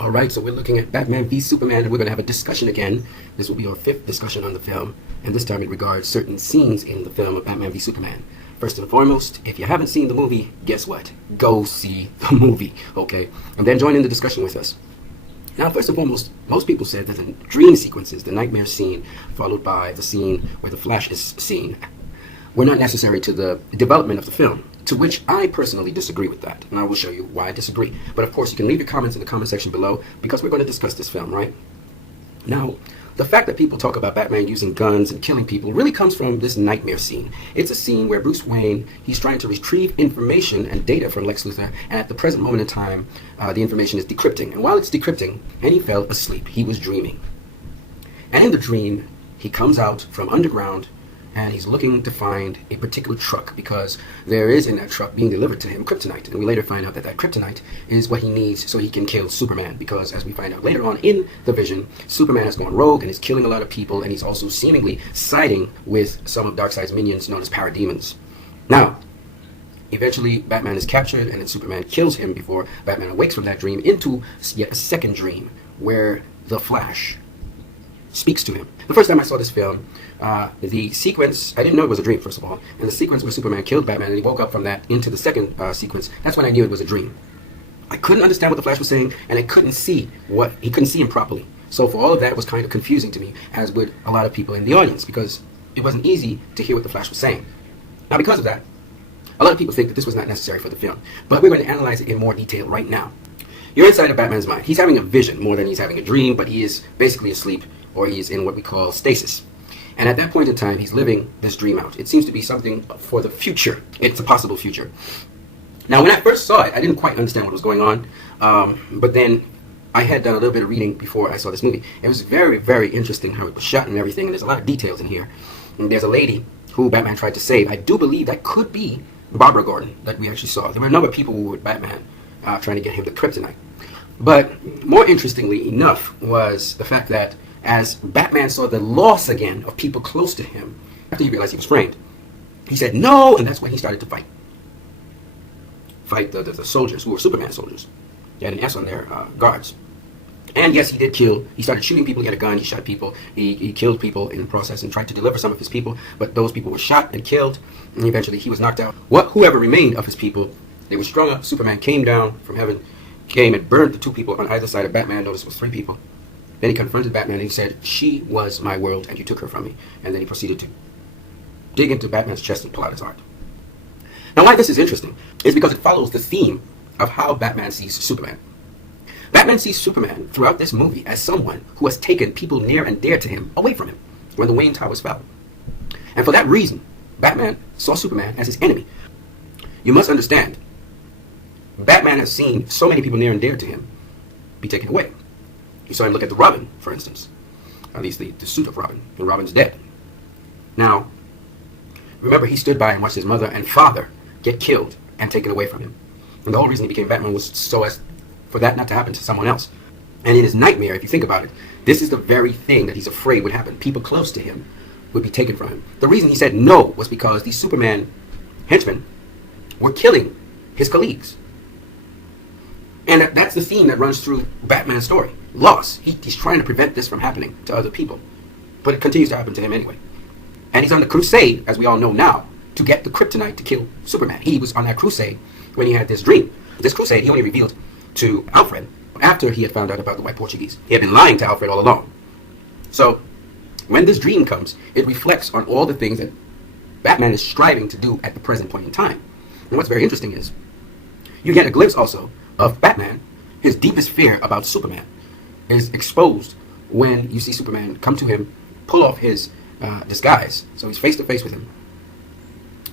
All right, so we're looking at Batman v Superman, and we're going to have a discussion again. This will be our fifth discussion on the film, and this time it regards certain scenes in the film of Batman v Superman. First and foremost, if you haven't seen the movie, guess what? Go see the movie, okay? And then join in the discussion with us. Now, first and foremost, most people said that the dream sequences, the nightmare scene, followed by the scene where the Flash is seen, were not necessary to the development of the film, to which I personally disagree with that, and I will show you why I disagree. But of course, you can leave your comments in the comment section below, because we're going to discuss this film, right? Now, the fact that people talk about Batman using guns and killing people really comes from this nightmare scene. It's a scene where Bruce Wayne, he's trying to retrieve information and data from Lex Luthor, and at the present moment in time, the information is decrypting. And while it's decrypting, and he fell asleep, he was dreaming. And in the dream, he comes out from underground, and he's looking to find a particular truck, because there is in that truck being delivered to him kryptonite. And we later find out that that kryptonite is what he needs so he can kill Superman, because as we find out later on in the vision, Superman has gone rogue and is killing a lot of people, and he's also seemingly siding with some of Darkseid's minions known as parademons. Now, eventually Batman is captured, and then Superman kills him before Batman awakes from that dream into yet a second dream where the Flash speaks to him. The first time I saw this film, the sequence, I didn't know it was a dream, first of all, and the sequence where Superman killed Batman and he woke up from that into the second sequence, that's when I knew it was a dream. I couldn't understand what the Flash was saying, and I couldn't see he couldn't see him properly. So for all of that, it was kind of confusing to me, as would a lot of people in the audience, because it wasn't easy to hear what the Flash was saying. Now, because of that, a lot of people think that this was not necessary for the film, but we're going to analyze it in more detail right now. You're inside of Batman's mind. He's having a vision more than he's having a dream, but he is basically asleep, or he's in what we call stasis. And at that point in time, he's living this dream out. It seems to be something for the future. It's a possible future. Now, when I first saw it, I didn't quite understand what was going on, but then I had done a little bit of reading before I saw this movie. It was very, very interesting how it was shot and everything, and there's a lot of details in here. And there's a lady who Batman tried to save. I do believe that could be Barbara Gordon that we actually saw. There were a number of people who were with Batman trying to get him the kryptonite. But more interestingly enough was the fact that as Batman saw the loss again of people close to him, after he realized he was framed, he said no, and that's when he started to fight the soldiers who were Superman soldiers. They had an S on their guards. And yes, he did kill. He started shooting people. He had a gun. He shot people. He killed people in the process and tried to deliver some of his people, but those people were shot and killed, and eventually he was knocked out. Whoever remained of his people, they were strung up. Superman came down from heaven, came and burned the two people on either side of Batman. Notice it was three people. Then he confronted Batman and he said, "She was my world and you took her from me." And then he proceeded to dig into Batman's chest and pull out his heart. Now, why this is interesting is because it follows the theme of how Batman sees Superman. Batman sees Superman throughout this movie as someone who has taken people near and dear to him away from him when the Wayne Towers fell. And for that reason, Batman saw Superman as his enemy. You must understand, Batman has seen so many people near and dear to him be taken away. You saw him look at the Robin, for instance. At least the suit of Robin. And Robin's dead. Now, remember, he stood by and watched his mother and father get killed and taken away from him. And the whole reason he became Batman was so as for that not to happen to someone else. And in his nightmare, if you think about it, this is the very thing that he's afraid would happen. People close to him would be taken from him. The reason he said no was because these Superman henchmen were killing his colleagues. And that's the theme that runs through Batman's story. Loss. He's trying to prevent this from happening to other people. But it continues to happen to him anyway. And he's on the crusade, as we all know now, to get the kryptonite to kill Superman. He was on that crusade when he had this dream. This crusade he only revealed to Alfred after he had found out about the White Portuguese. He had been lying to Alfred all along. So, when this dream comes, it reflects on all the things that Batman is striving to do at the present point in time. And what's very interesting is, you get a glimpse also of Batman, his deepest fear about Superman is exposed when you see Superman come to him, pull off his disguise, so he's face to face with him.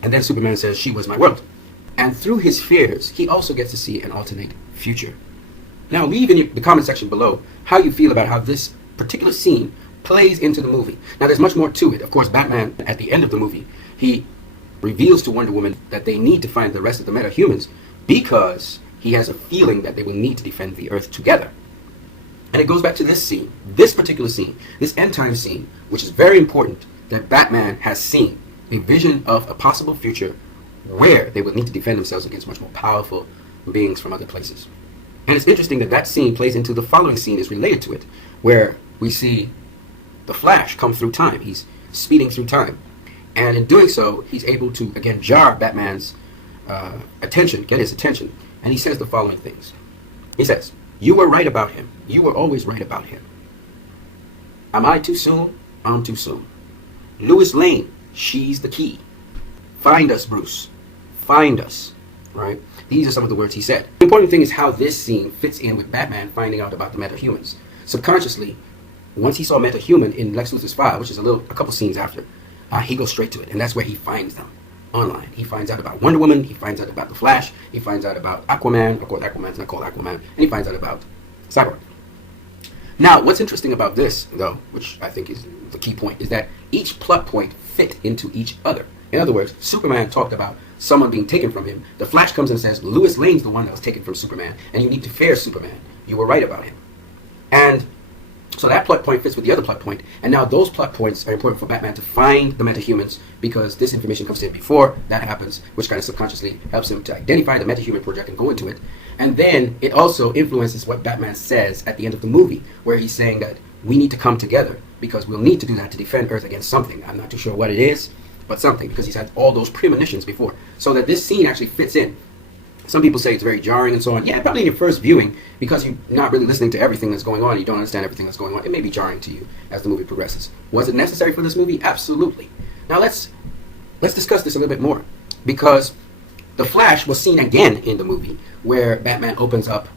And then Superman says, "She was my world." And through his fears, he also gets to see an alternate future. Now, leave in the comment section below how you feel about how this particular scene plays into the movie. Now, there's much more to it. Of course, Batman, at the end of the movie, he reveals to Wonder Woman that they need to find the rest of the metahumans because he has a feeling that they will need to defend the Earth together. And it goes back to this scene, this particular scene, this end time scene, which is very important, that Batman has seen a vision of a possible future where they would need to defend themselves against much more powerful beings from other places. And it's interesting that that scene plays into the following scene is related to it, where we see the Flash come through time. He's speeding through time. And in doing so, he's able to, again, jar Batman's attention, get his attention. And he says the following things. He says, "You were right about him. You were always right about him. Am I too soon? I'm too soon. Lois Lane, she's the key. Find us, Bruce. Find us." Right? These are some of the words he said. The important thing is how this scene fits in with Batman finding out about the metahumans. Subconsciously, once he saw metahuman in Lex Luthor's file, which is a couple scenes after, he goes straight to it, and that's where he finds them online. He finds out about Wonder Woman, he finds out about the Flash, he finds out about Aquaman. Of course, Aquaman's not called Aquaman, and he finds out about Cyborg. Now, what's interesting about this, though, which I think is the key point, is that each plot point fit into each other. In other words, Superman talked about someone being taken from him. The Flash comes and says, Lois Lane's the one that was taken from Superman, and you need to fear Superman. You were right about him. And so that plot point fits with the other plot point, and now those plot points are important for Batman to find the metahumans, because this information comes in before that happens, which kind of subconsciously helps him to identify the metahuman project and go into it. And then it also influences what Batman says at the end of the movie, where he's saying that we need to come together, because we'll need to do that to defend Earth against something. I'm not too sure what it is, but something, because he's had all those premonitions before. So that this scene actually fits in. Some people say it's very jarring and so on. Yeah, probably in your first viewing, because you're not really listening to everything that's going on, you don't understand everything that's going on, it may be jarring to you as the movie progresses. Was it necessary for this movie? Absolutely. Now let's discuss this a little bit more, because the Flash was seen again in the movie, where Batman opens up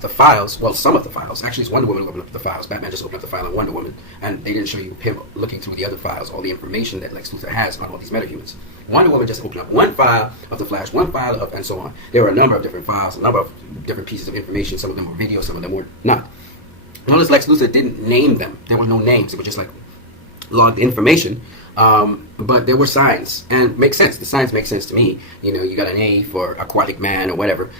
the files, well, some of the files. Actually, it's Wonder Woman who opened up the files. Batman just opened up the file on Wonder Woman, and they didn't show you him looking through the other files, all the information that Lex Luthor has on all these metahumans. Wonder Woman just opened up one file of the Flash, one file of, and so on. There were a number of different files, a number of different pieces of information. Some of them were video, some of them were not. Notice Lex Luthor didn't name them. There were no names. It was just like logged information. But there were signs, and makes sense. The signs make sense to me. You know, you got an A for aquatic man or whatever,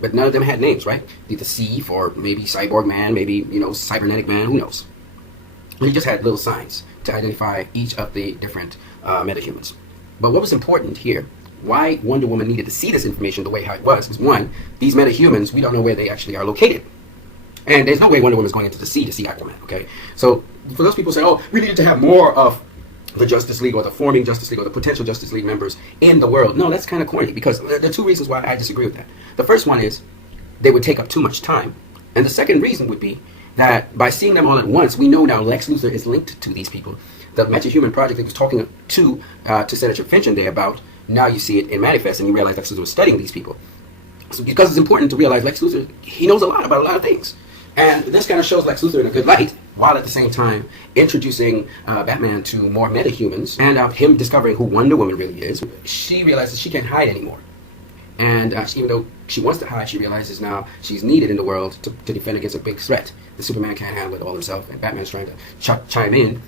but none of them had names, right? The C for maybe cyborg man, maybe, cybernetic man, who knows? He just had little signs to identify each of the different metahumans. But what was important here, why Wonder Woman needed to see this information the way how it was one, these metahumans, we don't know where they actually are located. And there's no way Wonder Woman's going into the sea to see Aquaman, okay? So for those people who say, oh, we needed to have more of the Justice League or the forming Justice League or the potential Justice League members in the world. No, that's kind of corny, because there are two reasons why I disagree with that. The first one is they would take up too much time. And the second reason would be that by seeing them all at once, we know now Lex Luthor is linked to these people. The Metahuman Project he was talking to Senator Finch and Day about, now you see it in manifest and you realize Lex Luthor was studying these people. So because it's important to realize Lex Luthor, he knows a lot about a lot of things. And this kind of shows Lex Luthor in a good light, while at the same time introducing Batman to more metahumans, and him discovering who Wonder Woman really is. She realizes she can't hide anymore. And even though she wants to hide, she realizes now she's needed in the world to defend against a big threat. The Superman can't handle it all himself, and Batman's trying to chime in.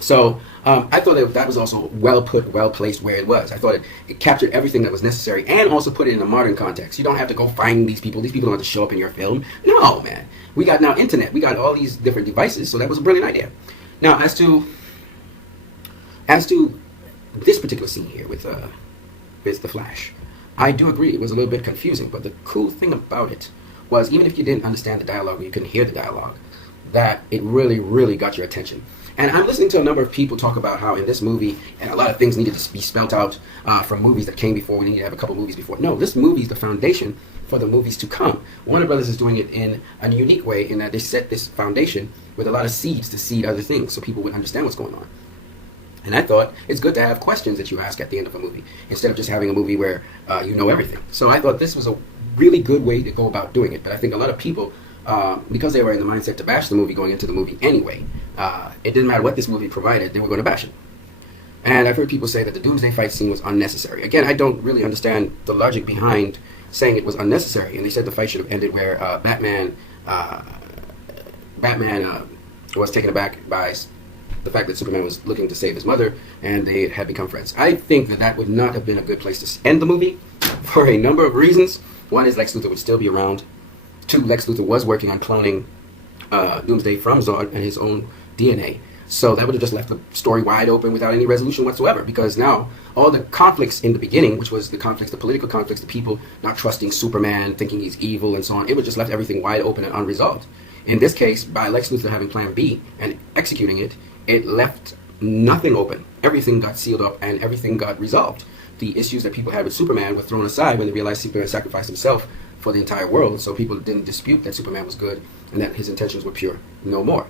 So I thought that was also well put, well placed where it was. I thought it captured everything that was necessary, and also put it in a modern context. You don't have to go find these people. These people don't have to show up in your film. No, man. We got now internet. We got all these different devices, so that was a brilliant idea. Now, as to this particular scene here with the Flash, I do agree it was a little bit confusing, but the cool thing about it was, even if you didn't understand the dialogue or you couldn't hear the dialogue, that it really, really got your attention. And I'm listening to a number of people talk about how in this movie, and a lot of things needed to be spelt out from movies that came before. We needed to have a couple movies before. No, this movie is the foundation for the movies to come. Warner Brothers is doing it in a unique way, in that they set this foundation with a lot of seeds to seed other things so people would understand what's going on. And I thought it's good to have questions that you ask at the end of a movie, instead of just having a movie where you know everything. So I thought this was a really good way to go about doing it. But I think a lot of people, because they were in the mindset to bash the movie going into the movie anyway, it didn't matter what this movie provided, they were going to bash it. And I've heard people say that the Doomsday fight scene was unnecessary. Again, I don't really understand the logic behind saying it was unnecessary. And they said the fight should have ended where Batman was taken aback by the fact that Superman was looking to save his mother, and they had become friends. I think that would not have been a good place to end the movie for a number of reasons. One is Lex Luthor would still be around. Two, Lex Luthor was working on cloning Doomsday from Zod and his own DNA. So that would have just left the story wide open without any resolution whatsoever, because now all the conflicts in the beginning, which was the conflicts, the political conflicts, the people not trusting Superman, thinking he's evil and so on, it would just left everything wide open and unresolved. In this case, by Lex Luthor having Plan B and executing it, it left nothing open. Everything got sealed up and everything got resolved. The issues that people had with Superman were thrown aside when they realized Superman sacrificed himself for the entire world, so people didn't dispute that Superman was good and that his intentions were pure no more.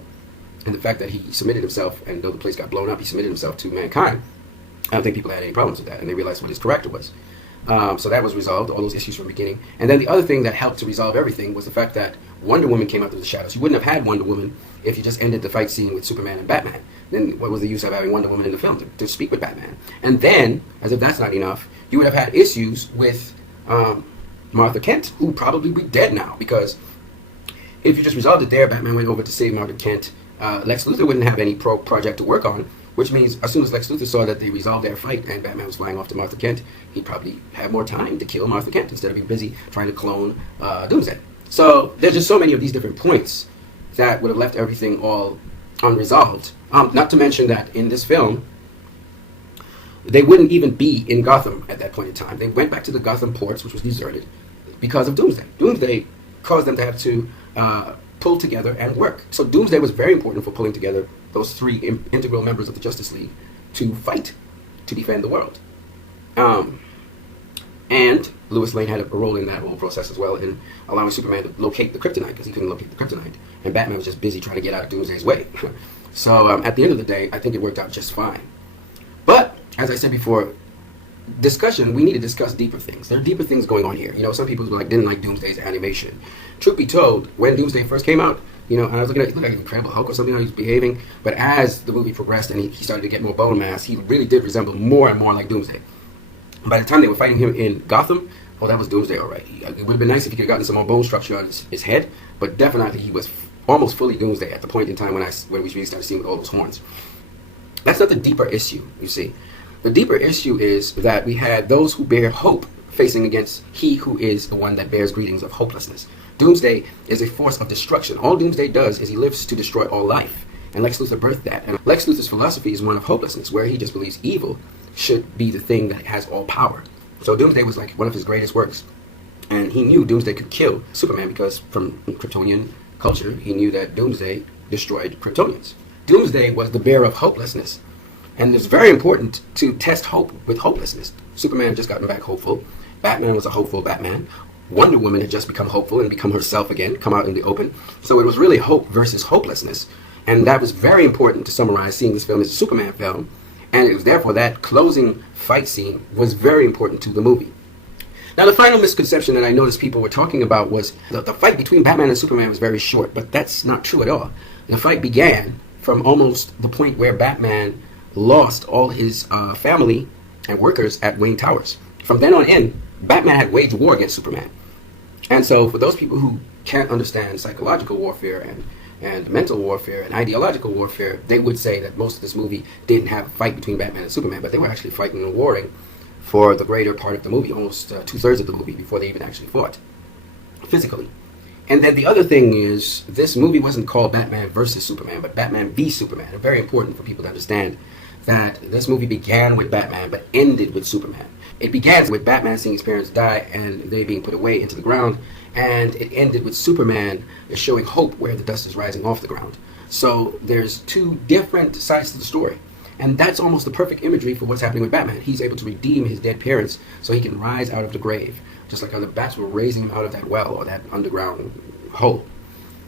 And the fact that he submitted himself, and though the place got blown up, he submitted himself to mankind, I don't think people had any problems with that, and they realized what his character was. So that was resolved, all those issues from the beginning. And then the other thing that helped to resolve everything was the fact that Wonder Woman came out of the shadows. You wouldn't have had Wonder Woman if you just ended the fight scene with Superman and Batman. Then what was the use of having Wonder Woman in the film to speak with Batman? And then, as if that's not enough, you would have had issues with Martha Kent, who probably be dead now, because if you just resolved it there, Batman went over to save Martha Kent, Lex Luthor wouldn't have any project to work on, which means as soon as Lex Luthor saw that they resolved their fight and Batman was flying off to Martha Kent, he'd probably have more time to kill Martha Kent instead of being busy trying to clone Doomsday. So there's just so many of these different points that would have left everything all unresolved. Not to mention that in this film, they wouldn't even be in Gotham at that point in time. They went back to the Gotham ports, which was deserted, because of Doomsday. Doomsday caused them to have to pull together and work. So Doomsday was very important for pulling together those three integral members of the Justice League to fight, to defend the world. And Lois Lane had a role in that whole process as well, in allowing Superman to locate the kryptonite, because he couldn't locate the kryptonite. And Batman was just busy trying to get out of Doomsday's way. So at the end of the day, I think it worked out just fine. But, as I said before, discussion, we need to discuss deeper things. There are deeper things going on here. You know, some people didn't like Doomsday's animation. Truth be told, when Doomsday first came out, you know, I was looking at, like Incredible Hulk or something, how he was behaving. But as the movie progressed and he started to get more bone mass, he really did resemble more and more like Doomsday. By the time they were fighting him in Gotham, oh, that was Doomsday, all right. It would have been nice if he could have gotten some more bone structure on his head, but definitely he was almost fully Doomsday at the point in time when we really started seeing with all those horns. That's not the deeper issue, you see. The deeper issue is that we had those who bear hope facing against he who is the one that bears greetings of hopelessness. Doomsday is a force of destruction. All Doomsday does is he lives to destroy all life. And Lex Luthor birthed that. And Lex Luthor's philosophy is one of hopelessness, where he just believes evil should be the thing that has all power. So Doomsday was like one of his greatest works. And he knew Doomsday could kill Superman because from Kryptonian culture, he knew that Doomsday destroyed Kryptonians. Doomsday was the bearer of hopelessness. And it's very important to test hope with hopelessness. Superman had just gotten back hopeful. Batman was a hopeful Batman. Wonder Woman had just become hopeful and become herself again, come out in the open. So it was really hope versus hopelessness. And that was very important to summarize seeing this film as a Superman film. And it was therefore that closing fight scene was very important to the movie. Now the final misconception that I noticed people were talking about was that the fight between Batman and Superman was very short, but that's not true at all. The fight began from almost the point where Batman lost all his family and workers at Wayne Towers. From then on in, Batman had waged war against Superman. And so for those people who can't understand psychological warfare and mental warfare and ideological warfare, they would say that most of this movie didn't have a fight between Batman and Superman, but they were actually fighting and warring for the greater part of the movie, almost 2/3 of the movie, before they even actually fought physically. And then the other thing is, this movie wasn't called Batman versus Superman, but Batman v Superman. It's very important for people to understand that this movie began with Batman, but ended with Superman. It began with Batman seeing his parents die and they being put away into the ground, and it ended with Superman showing hope where the dust is rising off the ground. So there's two different sides to the story. And that's almost the perfect imagery for what's happening with Batman. He's able to redeem his dead parents so he can rise out of the grave, just like how the bats were raising him out of that well or that underground hole.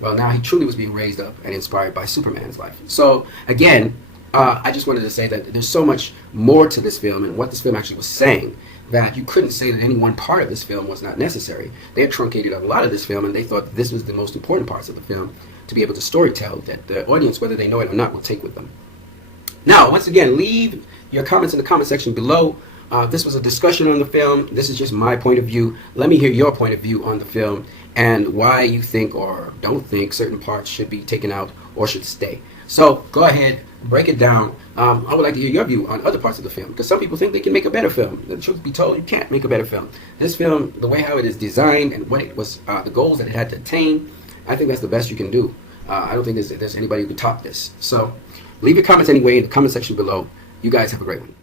Well, now he truly was being raised up and inspired by Superman's life. So again, I just wanted to say that there's so much more to this film and what this film actually was saying that you couldn't say that any one part of this film was not necessary. They had truncated a lot of this film, and they thought this was the most important parts of the film to be able to storytell that the audience, whether they know it or not, will take with them. Now, once again, leave your comments in the comment section below. This was a discussion on the film. This is just my point of view. Let me hear your point of view on the film and why you think or don't think certain parts should be taken out or should stay. So go ahead, break it down. I would like to hear your view on other parts of the film, because some people think they can make a better film. The truth be told, you can't make a better film. This film, the way how it is designed and what it was, the goals that it had to attain, I think that's the best you can do. I don't think there's anybody who could top this. So Leave your comments anyway in the comment section below. You guys have a great one.